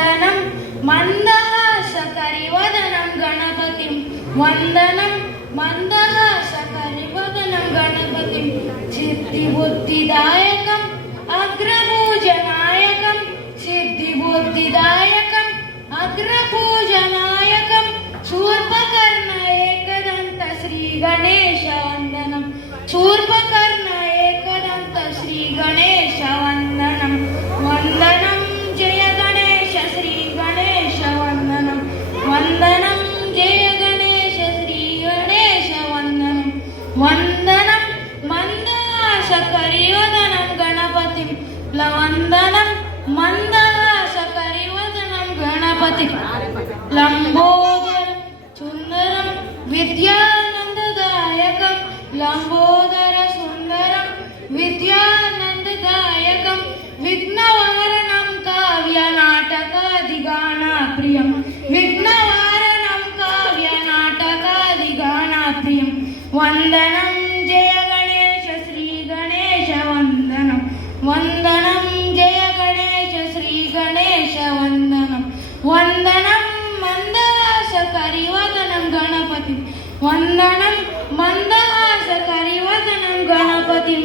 वन्दनं मन्दहासकरिवदनं गणपतिं वन्दनं मन्दहासकरिवदनं गणपतिं सिद्धिबुद्धिदायकम् अग्रपूजनायकं सिद्धिबुद्धिदायकम् अग्रपूजनायकं शूर्पकर्ण एकदन्त श्रीगणेशवन्दनं शूर्पकर्ण एकदन्त श्रीगणेशवन्दनं वन्दनं जय गणेश श्रीगणेशवन्दनं वन्दनं जय गणेश श्रीगणेशवन्दनं वन्दनं मन्दहासकरिवदनं गणपतिं वन्दनं मन्दहासकरिवदनं गणपतिं लम्बोदर सुन्दरं विद्यानन्ददायकं लम्बोदर सुन्दरं विद्यानन्ददायकं विघ्नवारणं काव्यनाटकादिगानप्रियं विघ्नवारणं काव्यनाटकादिगानप्रियं वन्दनं जय गणेश श्रीगणेशवन्दनं वन्दनं जय गणेश श्रीगणेशवन्दनं वन्दनं मन्दहासकरिवदनं गणपतिं वन्दनं मन्दहासकरिवदनं गणपतिं